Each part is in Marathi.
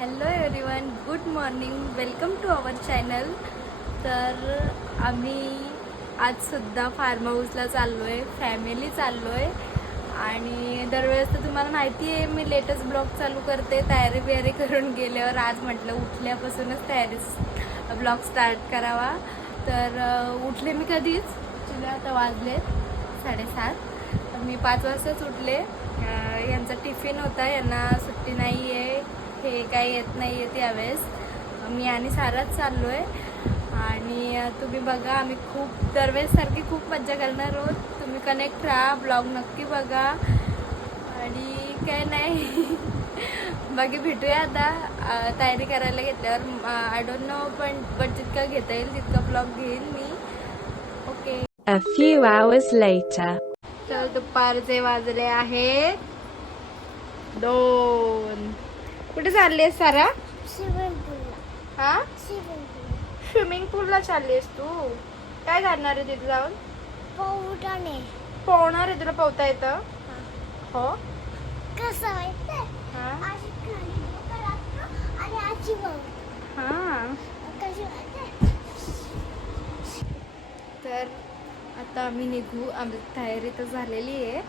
Hello everyone, good morning, welcome to our channel. तर आम्ही आजसुद्धा फार्म हाऊसला चाललो आहे, फॅमिली चाललो आहे. आणि दरवेळेस तर तुम्हाला माहिती आहे मी लेटेस्ट ब्लॉग चालू करते तयारी बियारी करून गेल्यावर. आज म्हटलं उठल्यापासूनच ब्लॉग स्टार्ट करावा. तर उठले मी कधीच, तुला आता वाजले 7:30. मी 5 वाजताच उठले. यांचा टिफिन होता, यांना सुट्टी नाही आहे, हे काही येत नाही आहे त्यावेळेस. मी आणि साराच चाललो आहे. आणि तुम्ही बघा, आम्ही खूप दरवेळेससारखी खूप मजा करणार आहोत. तुम्ही कनेक्ट राहा, ब्लॉग नक्की बघा. आणि काय नाही बाकी भेटूया आता तयारी करायला घेतल्यावर. आय डोंट नो, पण जितका घेता येईल तितका ब्लॉग घेईन मी. Okay. A few hours later. तर दुपारचे वाजले आहेत 2. कुठे चाललीस सारा? हा, स्विमिंग पूलला चाललीस तू? काय करणार आहे तिथे जाऊन? पोहणार आहे? तुला पोहता येतं? हो. तर आता आम्ही निघू, आमची तयारी तर झालेली आहे.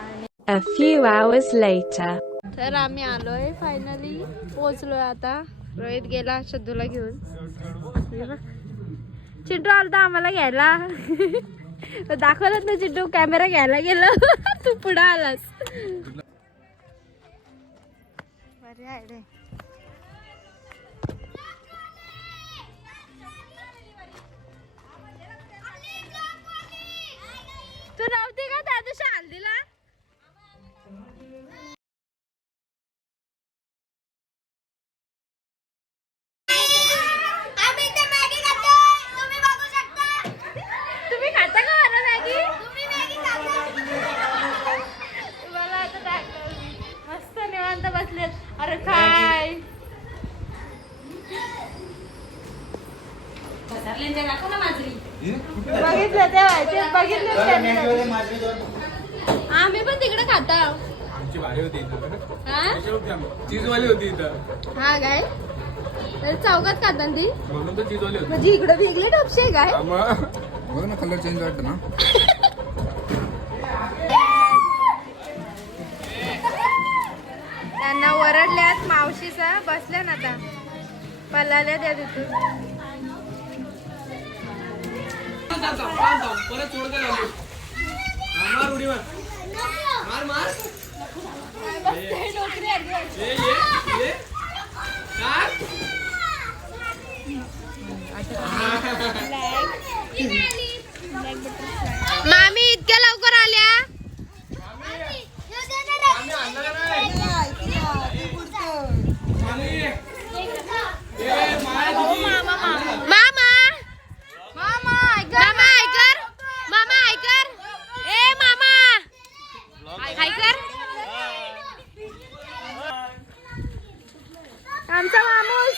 आणि A few hours later. तर आम्ही आलोय, फायनली पोहोचलोय. आता रोहित गेला शद्दूला घेऊन. चिंटू आलता आम्हाला घ्यायला दाखवलंच ना, चिंटू कॅमेरा घ्यायला गेला तू पुढे आलास. बरे आहे रे. तू नव्हती का त्या दिवशी हल्दीला? तुम्ही खाता का बरं मॅगी? तुम्हाला आता दाखव, मस्त निवांत बसलेत. अरे काय बघितलं ते बघितलं. आम्ही पण तिकडे खाता. आमची भारी होती हा चीजवाली होती इथं. हा काय, तर चौकात खाता ती म्हणून तर चीजवाली होती. म्हणजे इकडे वेगळे टपशे काय? बघ ना, कलर चेंज वाटतं ना. त्यांना वरडल्यात मावशीचा, बसल्या ना आता पल्लाल्या त्या तिथून. परत सोड का मार उडी मार मार मार. मामी इतक्या लवकर आल्या? आमचा माणूस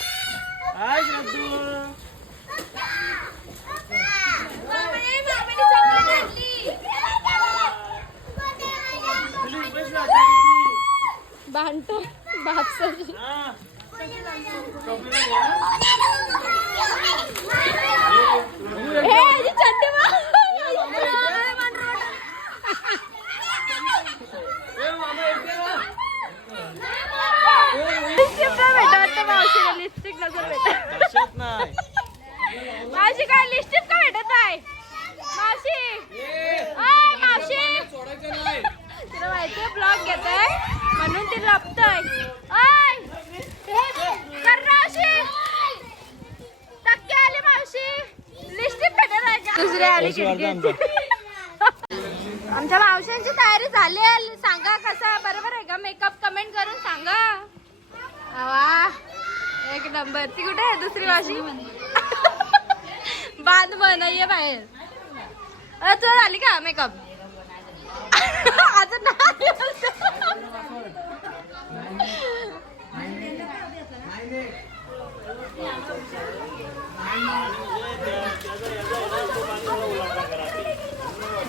भांडतो बापसाची. लिपस्टिक नजर भेटत मावशी. काय लिपस्टिक का भेटत नाही मावशी? मावशी तिला माहितीये ब्लॉग घेतोय म्हणून ती लपतोय. टक्के आली मावशी, लिपस्टिक भेटत नाही का? दुसरी आली खिडकी. आमच्या मावशांची तयारी झाली, सांगा कसा बरोबर आहे का मेकअप? कमेंट करून सांगा. वा, एक नंबर. ती कुठे आहे दुसरी मावशी? बांध नाहीये बाहेर. तुला झाली का मेकअप? अजून नाही.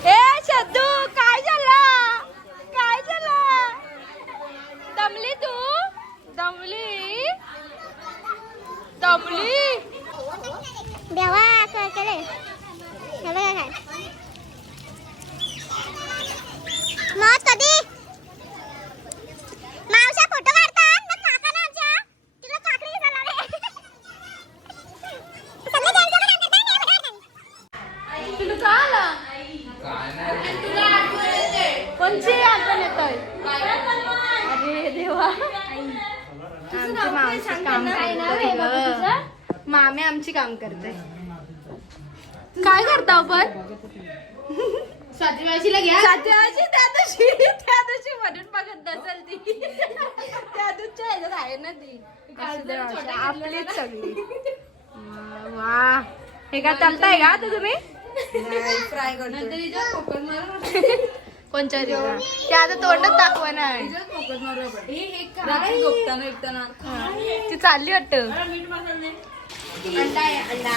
ए शद्दू, काय झालं? काय झालं? दमली तू? दमली? दमली देवा केले काय मग कधी मावशा फोटो काढतात ना काका ना आमच्या तुला काकडी झाला तुला का आला कोणची आठवण येतोय अरे देवा आमची मावशी काम करते मामी आमची काम करते काय करता आपण स्वाती मावशीला घ्या. सातव्याची त्या दिवशी म्हणून बघत नसेल ती त्या दिवशीच्या ह्याच्यात आहे ना ती असू दे मावशी, आपलीच सगळी वा हे काय तलताय का आता तुम्ही फ्राय करतो कोणच्या दिवसा ते आता तोंडच दाखवा नाही ती चालली वाटत अंडा आहे अंडा.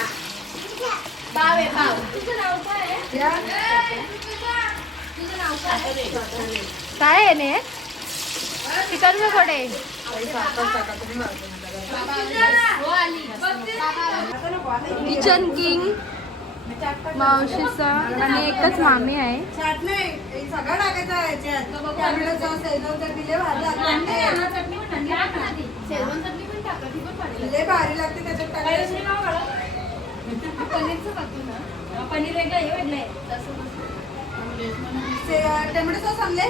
पाव आहे पाव. काय आहे ने चिकन का कोडे किचन किंग मावशीचा आणि एकच मामी आहे पनीर वेगळं नाही टोमॅटो सॉस आणले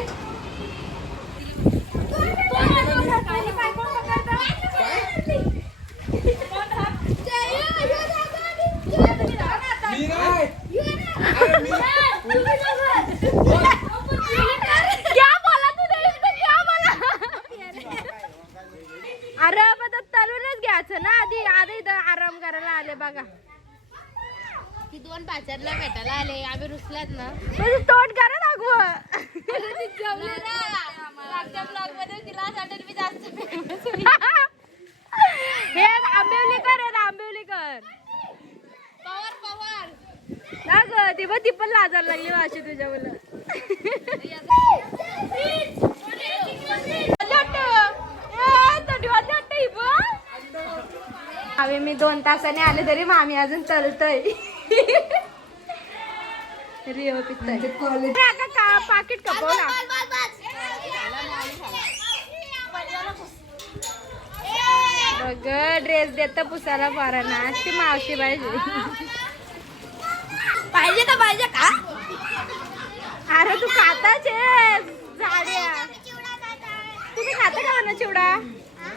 अरे आता तलूनच घ्यायचं ना आधी आधी इथं आराम करायला आले बघा ती 2 पाचारला भेटायला आले आम्ही रुसल्यात ना म्हणजे तोंड करा दाखव हे आंबेवलीकर आहेत आंबेवलीकर पवार पवार ना ग ती बघ ती पण लाजायला लागली माशी तुझ्या मुलं आम्ही मी 2 तासाने आले तरी मामी अजून चालतय रिओ पित्तय का पाकिट कपवला बघ ड्रेस देत पुसायला पोरांना ती मावशी पाहिजे का अरे तू खाताच झाड्या तुम्ही खाता का ना चिवडा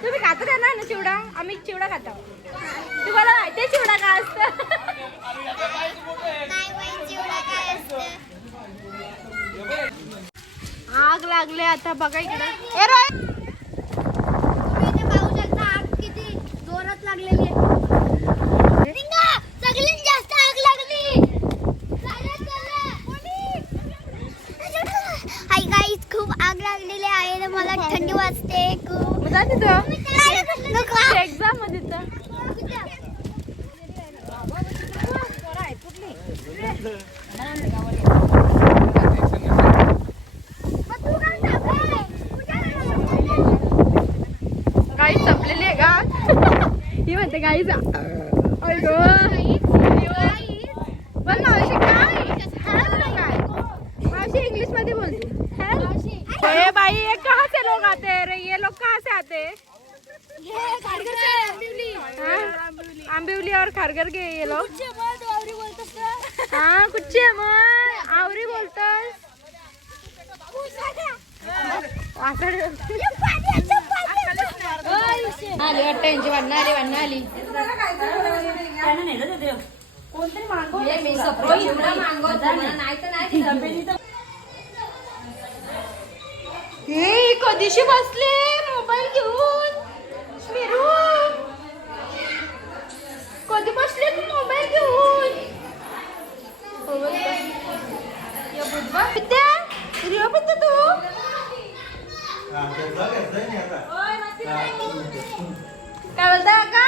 तुम्ही खाता का ना चिवडा आम्ही चिवडा खातो तुम्हाला माहितीये चिवडा काय असतं आग लागले आता बघा इकडे ए रोय किती जोरात लागलेली सगळ्यात जास्त आग लागली हाय गाईज खूप आग लागलेली आहे मला थंडी वाजते खूप एक्झाम मध्ये गाई संपलेली आहे का ही म्हणते गाई जा पण मावशी काय मावशी इंग्लिश मध्ये बोलते हे भाई ये कहाँ से लोग आते हैं रे ये लोग कहाँ से आते हैं आंबिवली और खारघर के ये लोग हाँ कुछ मग आवरी बोलतात आली वाटतं यांची वन्न आली हे कधीशी बसले मोबाईल घेऊन स्मिरू कधी बसले तू मोबाईल घेऊन विद्या रिओ विद्या तू काय बोलता का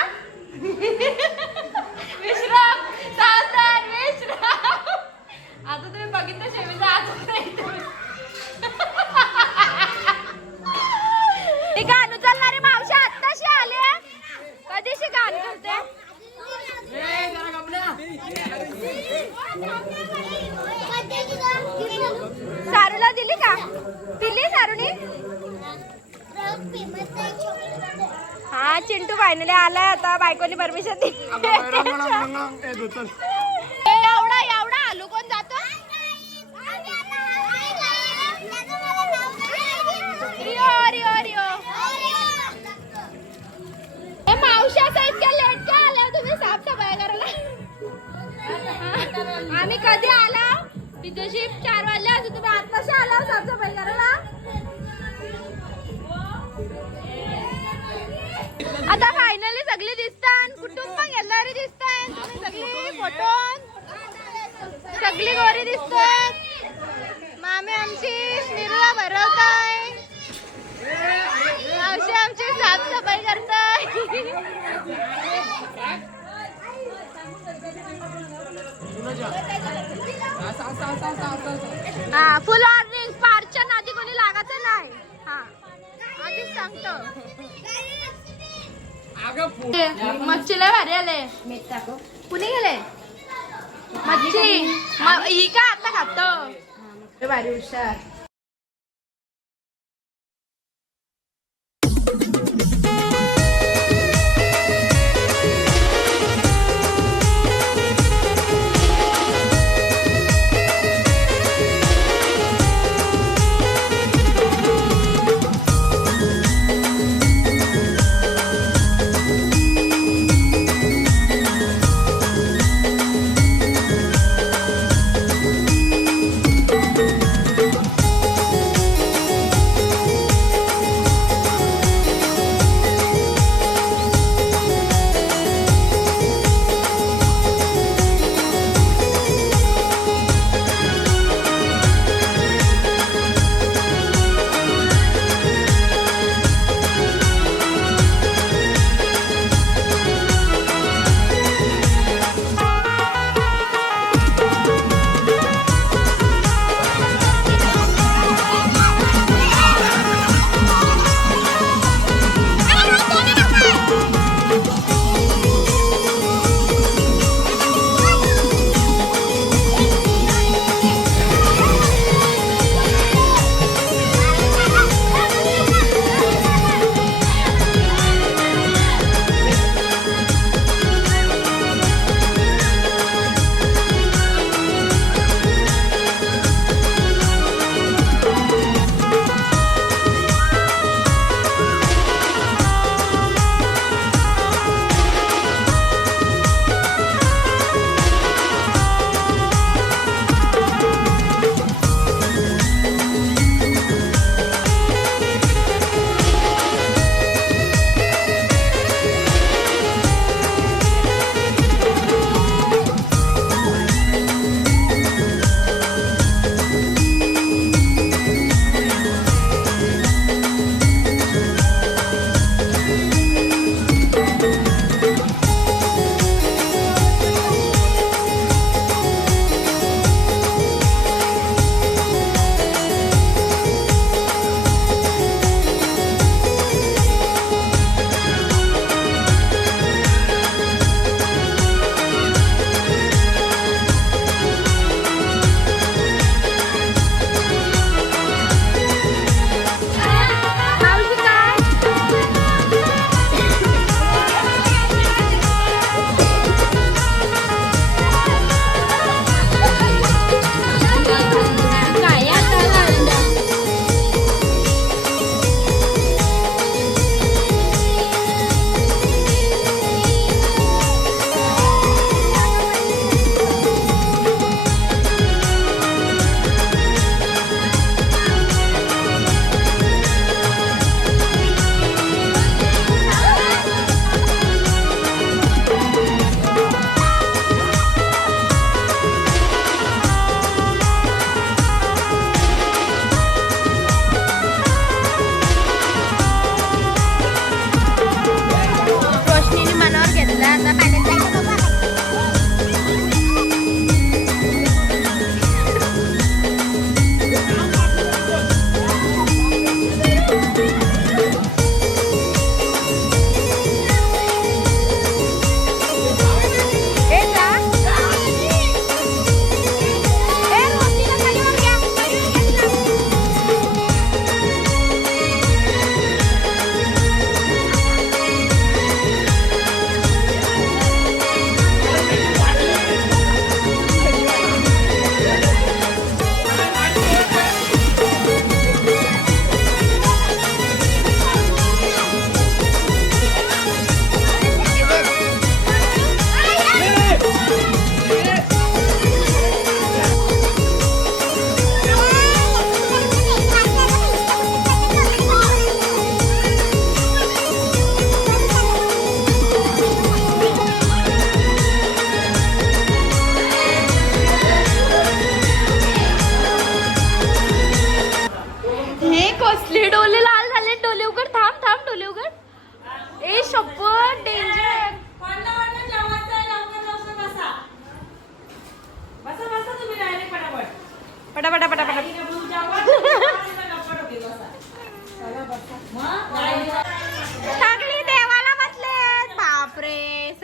विश्राम सावधान विश्राम आता तुम्ही बघितलं शेमीचा आजच नाही गाणं चालणारे मावशी आत्ताशी आले कधीशी गाणं करते सारूला दिली का? दिली सारूनी? हा चिंटू फायनली आलाय आता बायकोनी परमिशन दिली. एवढा एवढा आलू कोण जातो? रिओ रिओ रिओ ए मावशाचा इतक्या लेट का आल्या तुम्ही साफसफाई करायला? आम्ही कधी आला? तिथेशी 4 वाजले असं तुम्ही आत्ताशी आला साफसफाई करायला? आता फायनली सगळी दिसतात, कुटुंब घेतणारी दिसतात, सगळी फोटो सगळी गोरी दिसतात. मामी आमची निर्ला भरवताय, मावशी आमची साफसफाई करताय. हा फुल ऑर्निंग पारच्या नादी कोणी लागायचं नाही. हा आधीच सांगतो. मच्छीला भारी आले. कुणी गेले मच्छी? ही का आता खातो भारी हुशार.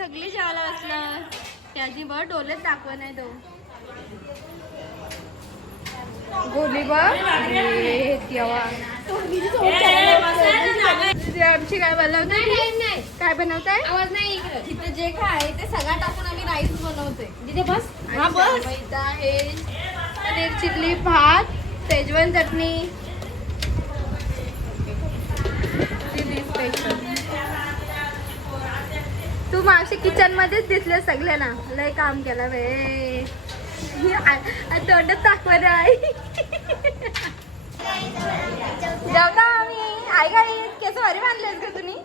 सगळी जेवायला बसलं. त्याची बघ डोलेच दाखव नाही तो गोली बघ तेव्हा आमची काय बनवते काय बनवताय आवाज नाही इकडे. तिथे जे काय ते सगळं टाकून आम्ही राईस बनवतोय. तिथे बस. हा बस मैदा आहे पनीर चिल्ली भात शेजवान चटणी चिली स्पेशल. तू मावशी किचन मध्येच दिसले सगळ्यांना लय काम केलं बे तोंडात दाखवा आई जेवता आम्ही आई गाई केस भारी बांधलेस का तुम्ही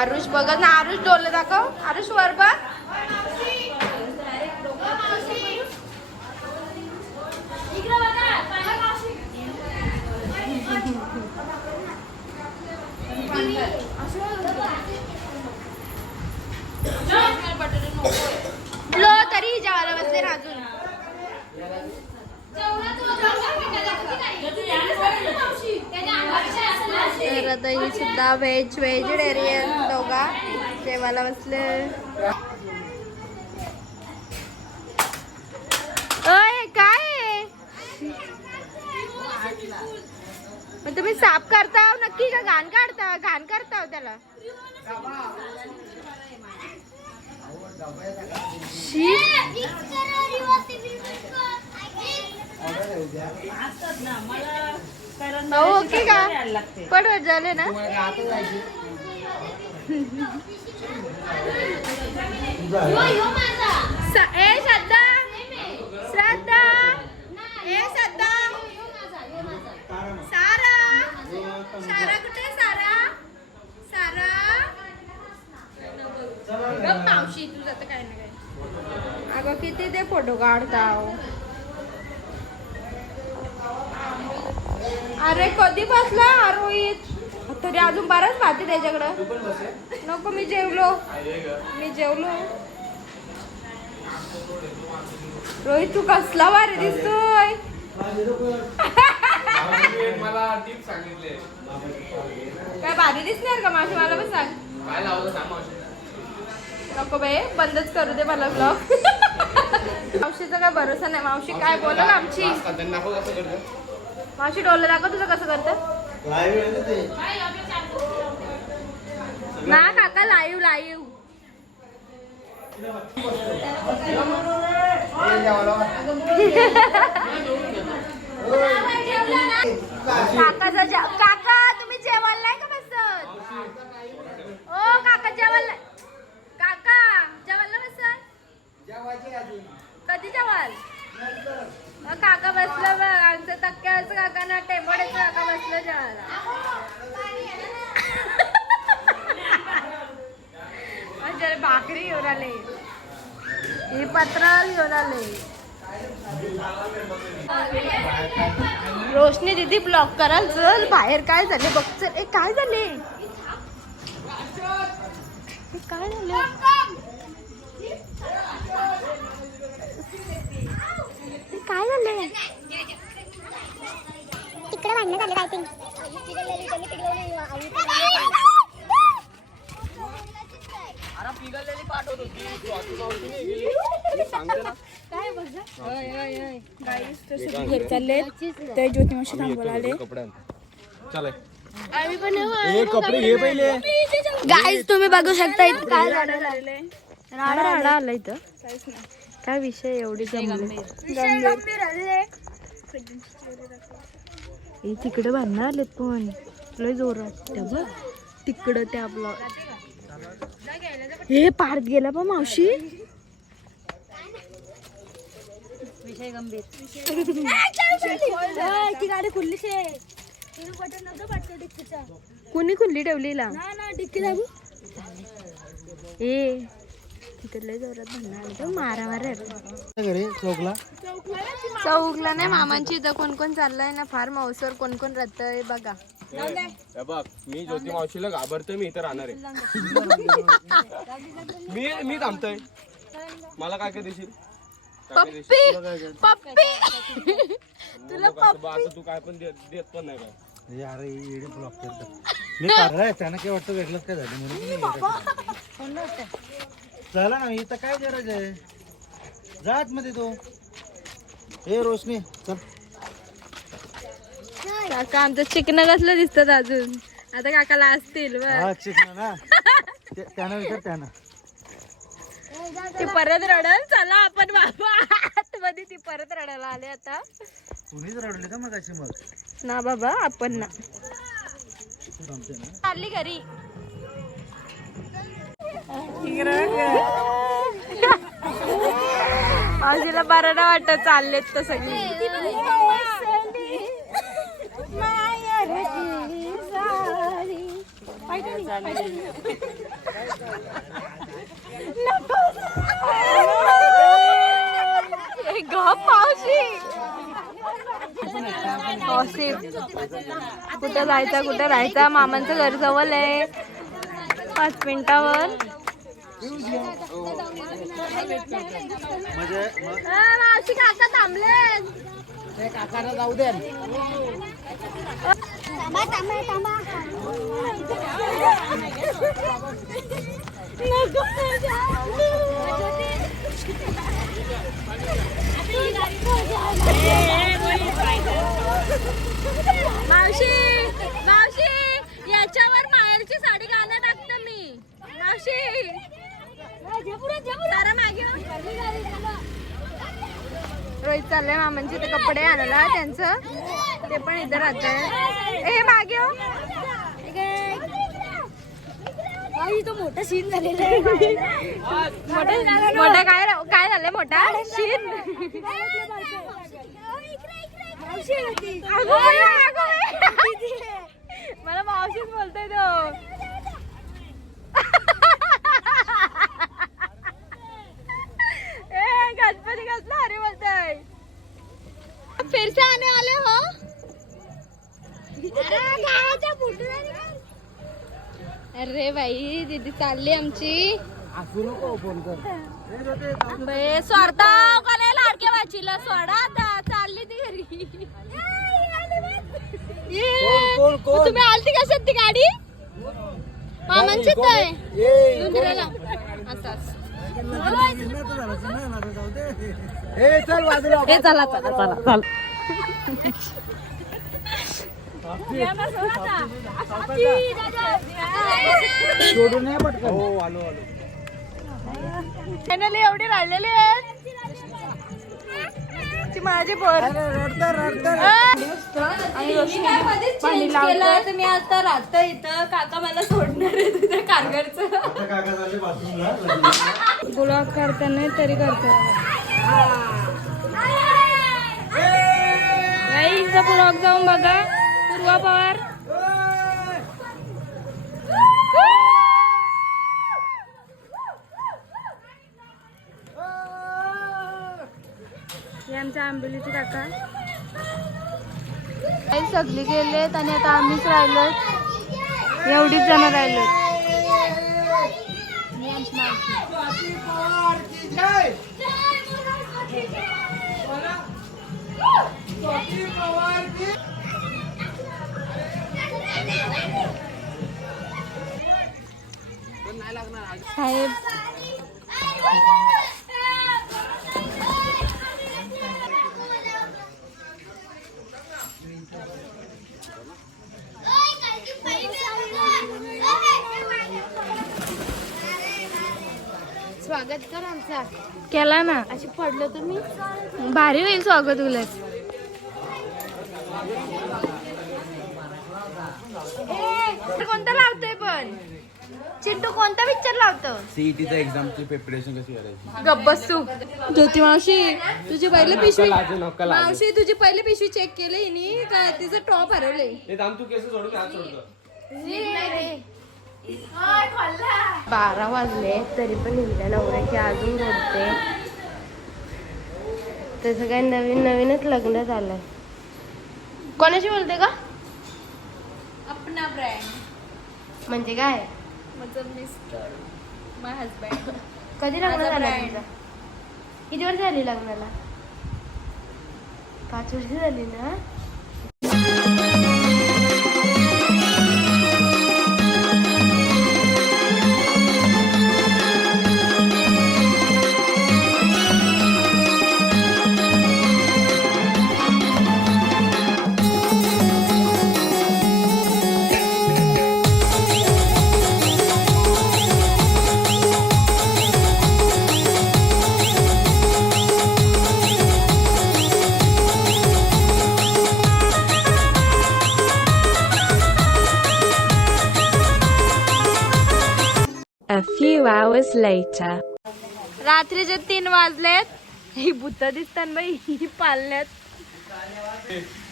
आरुष बघत ना आरुष डोले दाखव आरुष वर बघ लो तरी जेवायला बसले ना अजून तर आता ही सुद्धा व्हेजिटेरियन दोघा जेवायला बसले. अय काय आहे? मग तुम्ही साफ करता नक्की का घाण करता त्याला ओके का पडवत झाले ना श्रद्धा सारा कुठे सारा मावशी तू जात काय ना काय अगं किती ते फोटो काढता अरे कधी बसला रोहित तरी अजून बराच पाहते त्याच्याकडं नको मी जेवलो रोहित तू कसला भारी दिसतोय मला टिप सांगितले काय भारी दिसणार का मावशी मला पण सांग काय लावलं सांग मावशी. नको बाई बंदच करू दे मला ब्लॉग मावशीचा काय भरोसा नाही मावशी काय बोलल आमची मावशी डोलं दाखव तुझं कसं करतं ना काका लाईव्ह काका तुम्ही जेवायला नाही का बसत ओ काका जेवायला कधी जेवाल काका बसलं बघ आमचं तक्क्याचं काका ना टेंबोड्याचं काका बसलं जेवायला म्हणजे भाकरी घेऊन आले हे पत्र घेऊन आले रोशनी दीदी ब्लॉक कराल चल बाहेर काय झाले बघ चल काय झाले काय झालं काय झालंय तिकडे भांडण झाले आय थिंक चालले ते ज्योती मावशी थांबवला आले कपडे घे पहिले गाईज तुम्ही बघू शकता इथं काय राडा आला इथं काय विषय एवढी तिकडे बांधणार आलेत पण लय जोरात बघ तिकडं ते आपलं हे पार्ट गेला पण मावशी विषय गंभीर ती गाडी खुल्ली कोणी खुल्ली ठेवलीला ए तिथे लय जोरात म्हणणार मारा चौकला नाही मामांची इथं कोण कोण चाललंय ना फार मावसर कोण कोण राहतंय बघा बघ मी ज्योती मावशीला घाबरतोय मी इथं राहणार आहे मी थांबतोय मला काय काय देशील पप्पी पप्पी तुला आता तू काय पण देत पण नाही काय. अरे येडे ब्लॉक करतात. मी काढलाय त्यानं काय वाटतं वेगळंच काय झालं म्हणून चला ना इथं काय गरज आहे. जात मध्ये तो हे रोशनी चल. काका आमचं चिकन कसलं दिसतात अजून. आता काकाला असतील बरं. हा चिकन ना त्यानं विचार त्यानं. ती परत रडल. चला आपण बाबा आतमध्ये. ती परत रडायला आले आता. तुम्हीच रडले का मग अशी मग ना बाबा आपण ना थांबते ना. चालली घरी. मावशीला बरं ना वाटत. चाललेत तर सगळी. मावशी कुठं जायचं कुठं राहायचं. मामांचं घर जवळ आहे 5 मिनिटावर. म्हणजे मावशी काका थांबले. काकाला जाऊ दे. मावशी मावशी याच्यावर माहेरची साडी घालणं टाकतं मी. मावशी जरा मागे हो. रोहित चाललंय मामांचे ते कपडे आणायला त्यांचं. ते पण इथं राहतंय. ए मागे हो. तो मोठा सीन झालेला आहे. मोठा काय झालंय मोठा सीन. मला मावशीच बोलतोय तो. गणपती कसला अरे बोलतोय. फिर से आने वाले हो. अरे बाई दीदी चालली आमची. स्वार्था का नाही लाडक्या वाचीला सोडा. आता चालली ती घरी. तुम्ही आलती कशात ती गाडी. मामांचीच आहे दुसऱ्याला. हे चला चला चला चला. फायनली एवढी राहिलेली आहेत. ती माझी पोर. पाणी लावलं. मी आता राहतो इथं. काका मला सोडणार आहे तिथं कारगरचं. ब्लॉग करताना तरी करतो. गाईचा ब्लॉग जाऊन बघा. पूर्वा पवार. हे आमच्या आंबोलीचे काका. सगळी गेलेत आणि आता आम्हीच राहिलोत. एवढीच जण राहिलोत. साहेब स्वागत कर आमचा. केला ना. अशी पडलो तुम्ही. भारी होईल स्वागत उलट. कोणता लावतोय पण. चिंटू कोणता पिक्चर लावतो. सीईटीचा एक्झामची प्रिपरेशन कशी करायची. गब्बस तू. ज्योती मावशी तुझी पहिली पिशवी. नका लाजू. मावशी तुझी पहिली पिशवी चेक केली हिनी का तिचं टॉप हरवले. हे थांब तू केस सोडून हात सोडतो. 12 वाजले तरी पण हिंद्या नवऱ्याची अजून बोलते. तसं काय नवीनच लग्न झालंय. कोणाशी बोलते का. अपना ब्रँड म्हणजे काय. माझं मिस्टर माय हजबंड. कधी लग्न झालं तुमचं. किती वर्ष झाली लग्नाला? 5 वर्ष झाली ना. A few hours later. रात्रीचे 3 वाजलेत. ही भूत दिसतात बाई ही पालण्यात.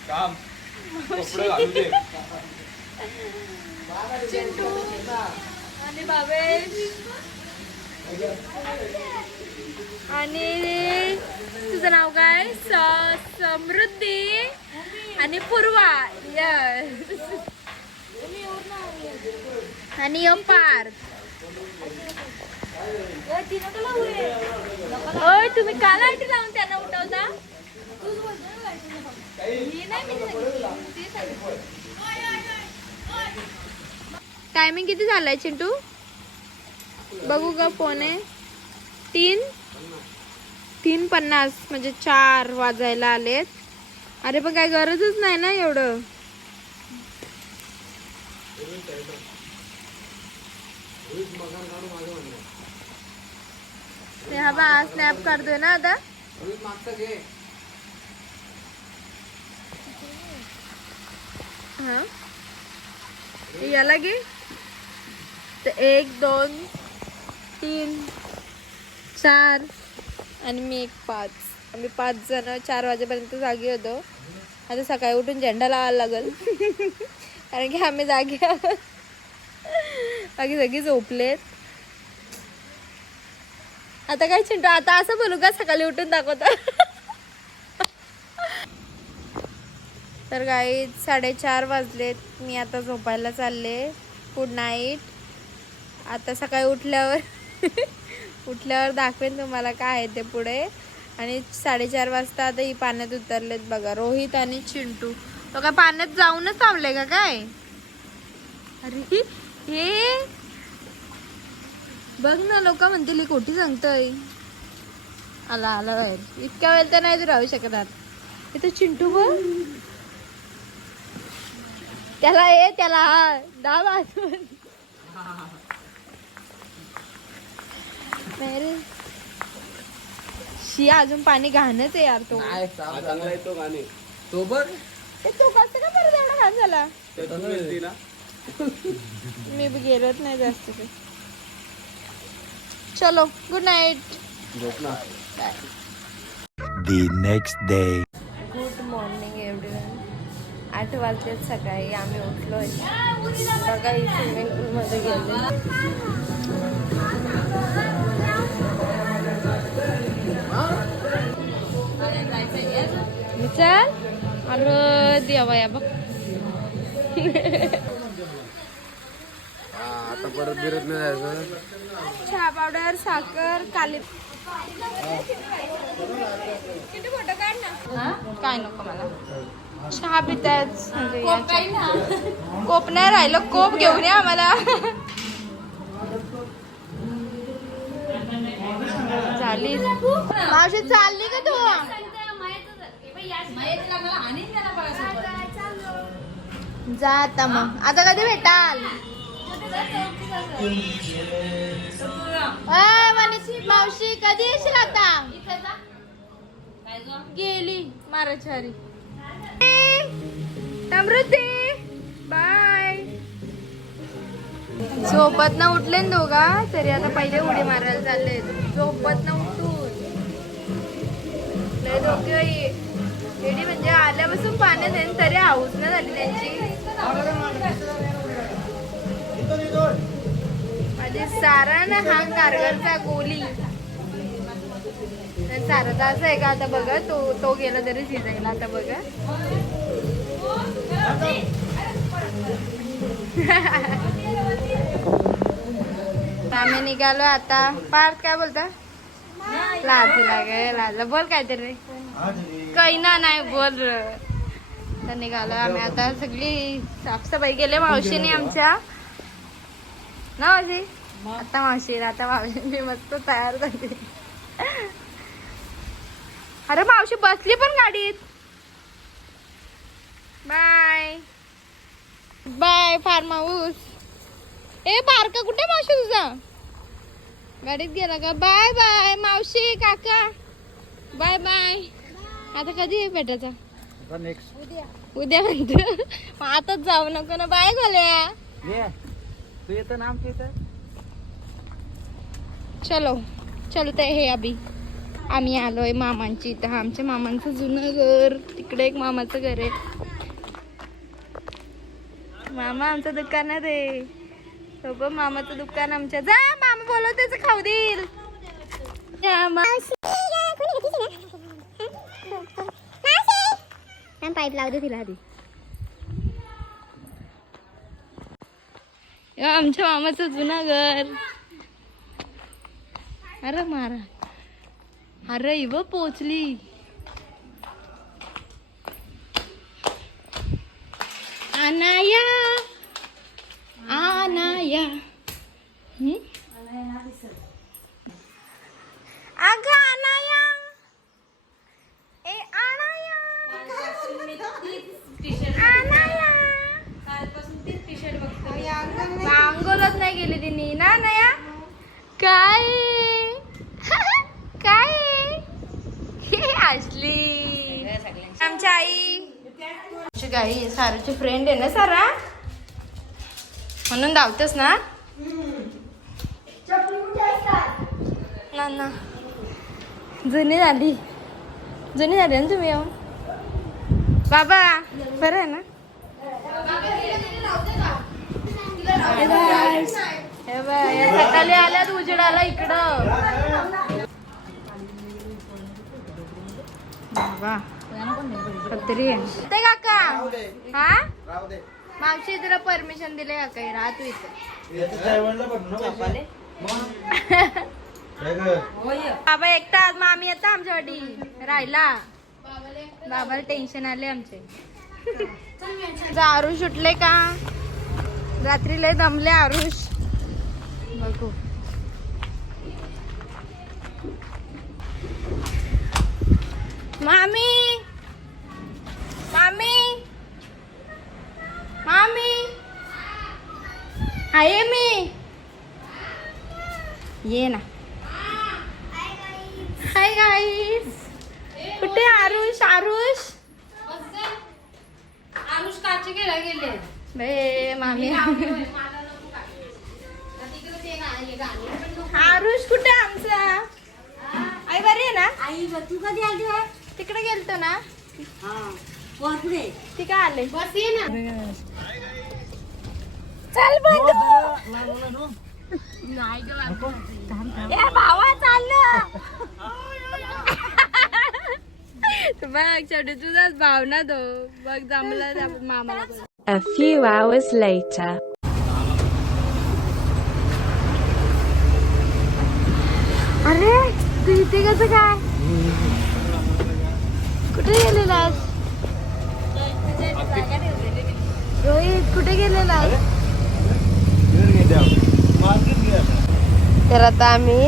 काम कपडे घालू दे. चिंटू आणि बाबेश आणि तुझं नाव काय? समृद्धी आणि पूर्वा. Yes. आणि पार्थ. ओय तुम्ही का लाईट लावून त्यांना उठवता? टायमिंग किती झालाय चिंटू? बघू ग फोन आहे. 3:50 म्हणजे 4 वाजायला आलेत. अरे पण काय गरजच नाही ना एवढं. हा बा स्नॅप काढतोय ना आता. हा याला घे. तर 1 2 3 4 आणि मी 1 5. आम्ही 5 जण 4 वाजेपर्यंत जागी होतो. आता सकाळी उठून झेंडा लावायला लागल कारण की आम्ही जागी आहोत. बाकी सगळी झोपलेत. आता काय चिंटू आता असं बोलू का सकाळी उठून दाखवता. तर काही 4:30 वाजलेत. मी आता झोपायला चालले. Good night. आता सकाळी उठल्यावर दाखवेन तुम्हाला काय आहे ते पुढे. आणि 4:30 वाजता आता ही पाण्यात उतरलेत बघा रोहित आणि चिंटू. तो काय पाण्यात जाऊनच थांबले का काय? अरे हे बघ ना लोक म्हणतील ही खोटी सांगतोय. आला बाहेर. इतक्या वेळ तर नाही राहू शकतात. इथं चिंटू बघ त्याला दाब अजून. शिया अजून पाणी घाणच आहे यार. तो चांगला येतो गाणे तो बघ. तू कसं का परत एवढा घाण झाला? मी बी गेलोच नाही जास्त. चलो good night. The next day. Good morning everyone. 8 वाजलेत सकाळी. आम्ही उठलोय. सकाळी स्विमिंग पूलमध्ये गेले. चल. अरे देवा या बघ. आता परत बिरत नाही जायचं. चहा पावडर साखर काली. काय नको मला. चहा पिताच कोप नाही राहिलं. कोप घेऊन या आम्हाला. झाली मावशी चालली का तू? जा आता मग. आता कधी भेटाल? मावशी कधी येशील आता? गेली माराचारी. समृद्धी बाय. झोपत ना उठले ना दोघा तरी आता पहिले उडी मारायला चालले. झोपत ना उठून लय दोघे एडी म्हणजे आल्यापासून पाण्यात आहे तरी हाऊस ना झाली त्यांची. माझी सारा ना हा कारगरचा गोली. सारा तर असं आहे का आता बघा तो गेला तरी शिजायला. आता बघा आम्ही निघालो आता. पार्थ काय बोलता? लाजला गे लाजला. बोल काहीतरी. काही ना नाही बोल. तर निघालो आम्ही आता. सगळी साफसफाई केली मावशीने आमच्या ना मावशी. आता मावशी मस्त तयार झाली. अरे मावशी बसली पण गाडीत. Bye bye farm house. ए बारका कुठे मावशी तुझा. गाडीत गेला का. बाय बाय मावशी काका. Bye bye. आता कधी भेटायचा. उद्या म्हणतो. मग आताच जाऊ नको ना. बाय गोल्या. तू येतं नाम येतं. चलो चलते हे अभी. आम्ही आलोय मामांची इथं. आमच्या मामांचं जुनं घर. तिकडे एक मामाचं घर आहे. मामा आमचं दुकानात आहे. सोबत मामाचं दुकान आमच्या. जा मामा बोलवते त्याच खाऊ देईल. पाईप लावते तिला आधी. आमच्या मामाचं जुनं घर. अरे मारा. अरे इव पोचली. अनाया अनाया. अगं अनाया. ए अनाया अनाया. अंघोलच नाही गेली तिने ना नया. काय काय असली आमची आई. आमची गाई साराची फ्रेंड आहे ना सारा. म्हणून धावतेस ना. ना जुनी झाली ना तुम्ही येऊन. बाबा बरं आहे ना. सकाळी आल्यात उजेडाला इकडं. बाबा पत्री आहे ते काका. हा मावशी तुला परमिशन दिले काका. राहा तू इथं. बाबा एकटा आज मामी येता आमच्यासाठी राहिला. बाबाला टेन्शन आले आमचे. आरुष उठले का. रात्री लय दमले आरुष. बघू मामी मामी मामी. आहे मी. ये ना. Hi guys. कुठे आरुष आरुष. अनुष काचे गेले. बे मामी. आरुष कुठे आमचा. आई बरी आहे ना. आई तू कधी आली. तिकडे गेलतो ना. पुढे ती काय आले. बस ये ना. चल बंधू. ए भावा चाललं. बघ छोटे तुझाच भाव ना तो. बघ जमला मामाला. A few hours later. अरे तू इथे कसं काय. कुठे गेलेलास रोहित. कुठे गेलेलास. तर आता आम्ही